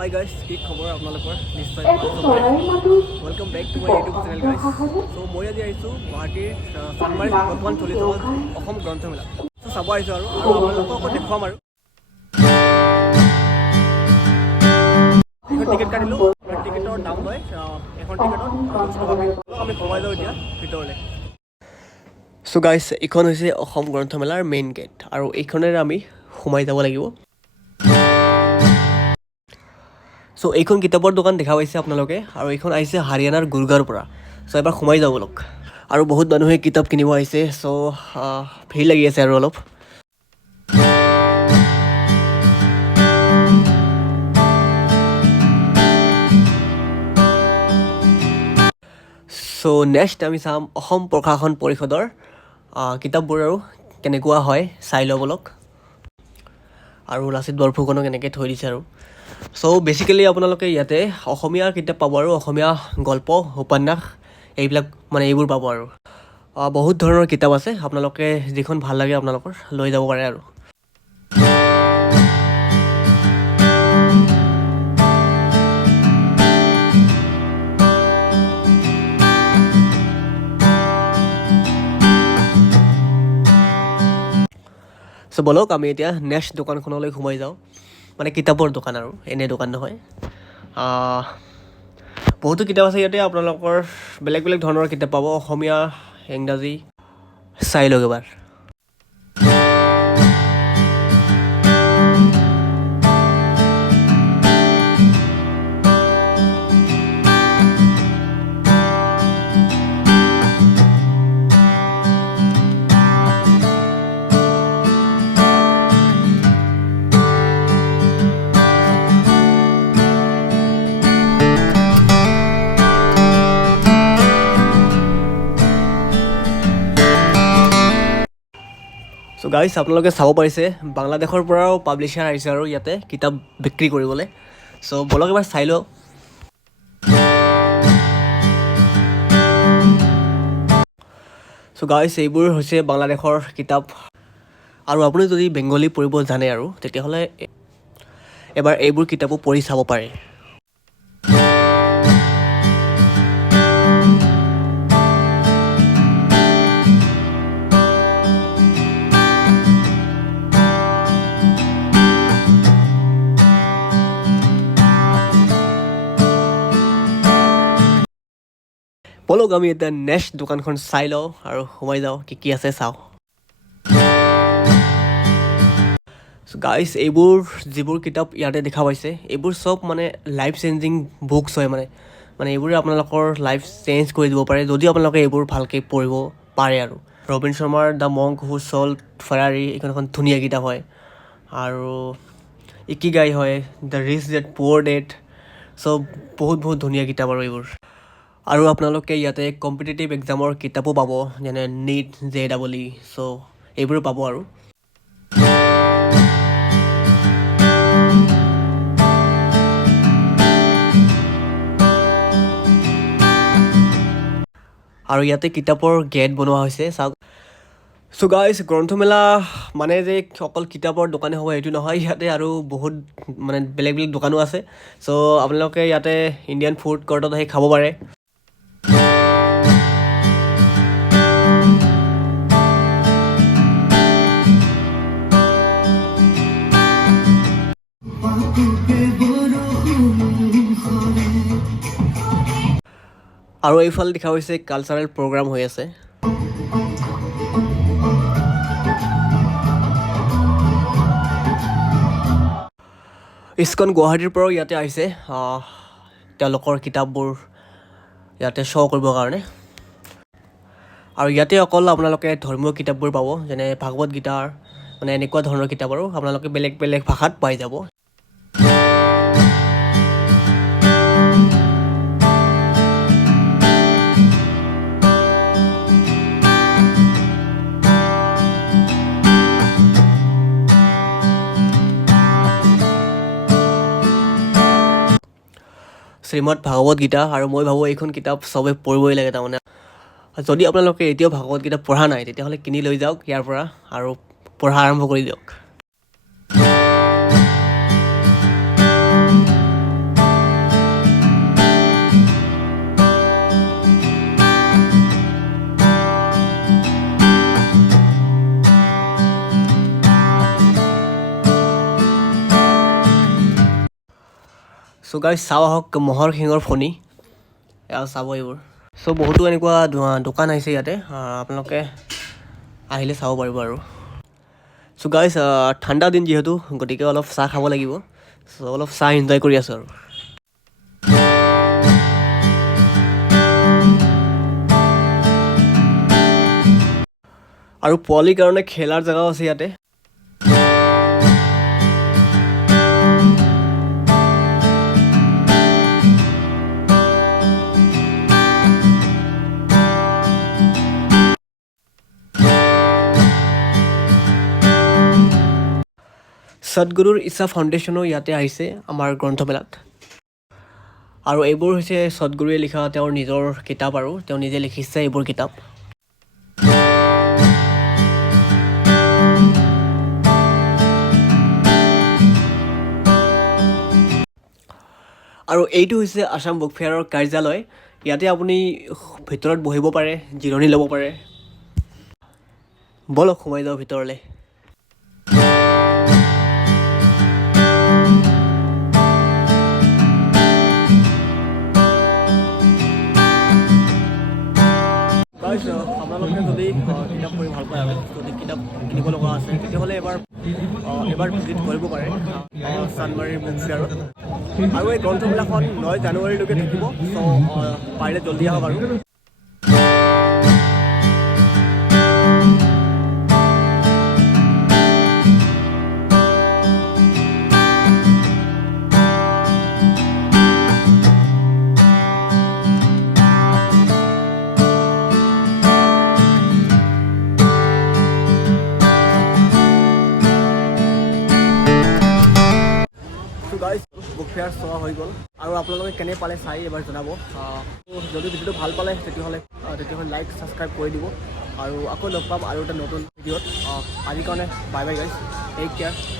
Hi guys, কি খবৰ আপোনালোকৰ নিশ্চয় ভাল খবৰ welcome back to my YouTube channel guys so মই আজি আহিছোঁ গুৱাহাটীৰ চানমাৰীত বৰ্তমান চলি থকা অসম গ্ৰন্থমেলা সো চাব আহিছোঁ আৰু আপোনালোকক দেখুৱাম আৰু এখন টিকেট কাটিলোঁ টিকেটৰ দাম লয় এখন টিকেটত 200 টকাকৈ আমি সোমাই যাওঁ এতিয়া ভিতৰলৈ সো গাইজ এইখন হৈছে অসম গ্ৰন্থমেলাৰ মেইন গেট আৰু এইখনেৰে আমি সোমাই যাব লাগিব সো এইখন কিতাপৰ দোকান দেখা পাইছে আপোনালোকে আৰু এইখন আহিছে হাৰিয়ানাৰ গুৰগাঁৱৰ পৰা সো এবাৰ সোমাই যাওঁ বলক আৰু বহুত মানুহে কিতাপ কিনিব আহিছে সো ভিৰ লাগি আছে আৰু অলপ সো নেক্সট আমি চাম অসম প্ৰশাসন পৰিষদৰ কিতাপবোৰ আৰু কেনেকুৱা হয় চাই লওঁ বলক আৰু লাচিত বৰফুকনক এনেকৈ থৈ দিছে আৰু সো বেচিকেলি আপোনালোকে ইয়াতে অসমীয়া কিতাপ পাব আৰু অসমীয়া গল্প উপন্যাস এইবিলাক মানে এইবোৰ পাব আৰু বহুত ধৰণৰ কিতাপ আছে আপোনালোকে যিখন ভাল লাগে আপোনালোকৰ লৈ যাব পাৰে আৰু সো বলক আমি এতিয়া নেক্সট দোকানখনলৈ সোমাই যাওঁ মানে কিতাপৰ দোকান আৰু এনে দোকান নহয় বহুতো কিতাপ আছে ইয়াতে আপোনালোকৰ বেলেগ বেলেগ ধৰণৰ কিতাপ পাব অসমীয়া ইংৰাজী চাই লওক এবাৰ সো গাইজ আপোনালোকে চাব পাৰিছে বাংলাদেশৰ পৰাও পাব্লিশ্বাৰ আহিছে আৰু ইয়াতে কিতাপ বিক্ৰী কৰিবলৈ সো বলক এবাৰ চাই লওঁ সো গাইজ এইবোৰ হৈছে বাংলাদেশৰ কিতাপ আৰু আপুনি যদি বেংগলী পঢ়িব জানে আৰু তেতিয়াহ'লে এবাৰ এইবোৰ কিতাপো পঢ়ি চাব পাৰে বলক আমি এতিয়া নেক্সট দোকানখন চাই লওঁ আৰু সোমাই যাওঁ কি আছে চাওঁ গাইজ এইবোৰ যিবোৰ কিতাপ ইয়াতে দেখা পাইছে এইবোৰ চব মানে লাইফ চেঞ্জিং বুকছ হয় মানে এইবোৰে আপোনালোকৰ লাইফ চেঞ্জ কৰি দিব পাৰে যদি আপোনালোকে এইবোৰ ভালকৈ পঢ়িব পাৰে আৰু ৰবীন শৰ্মাৰ দ্য মংক হু চল্ড ফাৰাৰী এইখন এখন ধুনীয়া কিতাপ হয় আৰু ইকিগাই হয় দ্য ৰিচ ডেড পুৱাৰ ডেড চব বহুত ধুনীয়া কিতাপ আৰু এইবোৰ আৰু আপোনালোকে ইয়াতে কম্পিটিটিভ এক্সামৰ কিতাপো পাব যেনে নিট JEE চ' এইবোৰো পাব আৰু ইয়াতে কিতাপৰ গেট বনোৱা হৈছে চাওক চ' গাইজ গ্ৰন্থমেলা মানে যে অকল কিতাপৰ দোকানে হ'ব সেইটো নহয় ইয়াতে আৰু বহুত মানে বেলেগ বেলেগ দোকানো আছে চ' আপোনালোকে ইয়াতে ইণ্ডিয়ান ফুড কৰ্টত আহি খাব পাৰে আৰু এইফালে দেখা হৈছে কালচাৰেল প্ৰগ্ৰাম হৈ আছে ইস্কন গুৱাহাটীৰ পৰাও ইয়াতে আহিছে তেওঁলোকৰ কিতাপবোৰ ইয়াতে শ্ব' কৰিবৰ কাৰণে আৰু ইয়াতে অকল আপোনালোকে ধৰ্মীয় কিতাপবোৰ পাব যেনে ভাগৱত গীতাৰ মানে এনেকুৱা ধৰণৰ কিতাপ আৰু আপোনালোকে বেলেগ বেলেগ ভাষাত পাই যাব শ্ৰীমদ ভাগৱত গীতা আৰু মই ভাবোঁ এইখন কিতাপ চবে পঢ়িবই লাগে তাৰমানে যদি আপোনালোকে এতিয়াও ভাগৱত গীতা পঢ়া নাই তেতিয়াহ'লে কিনি লৈ যাওক ইয়াৰ পৰা আৰু পঢ়া আৰম্ভ কৰি দিয়ক চ' গাইজ চাওঁ আহক মহৰ শিঙৰ ফণি এয়া চাব এইবোৰ চ' বহুতো এনেকুৱা দোকান আহিছে ইয়াতে আপোনালোকে আহিলে চাব পাৰিব আৰু চ' গাইজ ঠাণ্ডা দিন যিহেতু গতিকে অলপ চাহ খাব লাগিব চ' অলপ চাহ এনজয় কৰি আছোঁ আৰু পোৱালিৰ কাৰণে খেলাৰ জেগাও আছে ইয়াতে সদগুৰুৰ ইচ্ছা ফাউণ্ডেশ্যনো ইয়াতে আহিছে আমাৰ গ্ৰন্থমেলাত আৰু এইবোৰ হৈছে সদগুৰুৱে লিখা তেওঁৰ নিজৰ কিতাপ আৰু তেওঁ নিজে লিখিছে এইবোৰ কিতাপ আৰু এইটো হৈছে আছাম বুক ফেয়াৰৰ কাৰ্যালয় ইয়াতে আপুনি ভিতৰত বহিব পাৰে জিৰণি ল'ব পাৰে বলক সোমাই যাওঁ ভিতৰলৈ আপোনালোকে যদি কিতাপ পঢ়ি ভাল পায় আৰু যদি কিতাপ কিনিব লগা আছে তেতিয়াহ'লে এবাৰ ভিজিট কৰিব পাৰে চানমাৰীৰ বুক ফেয়াৰত আৰু এই গ্ৰন্থমেলাখন 9 জানুৱাৰীলৈকে থাকিব চ' পাৰিলে জল্দি আহক আৰু গাইজ বুক ফেয়াৰ চোৱা হৈ গ'ল আৰু আপোনালোকে কেনে পালে চাই এবাৰ জনাব যদি ভিডিঅ'টো ভাল পালে তেতিয়াহ'লে লাইক ছাবস্ক্ৰাইব কৰি দিব আৰু আকৌ লগ পাম আৰু এটা নতুন ভিডিঅ'ত আজিৰ কাৰণে bye bye guys take care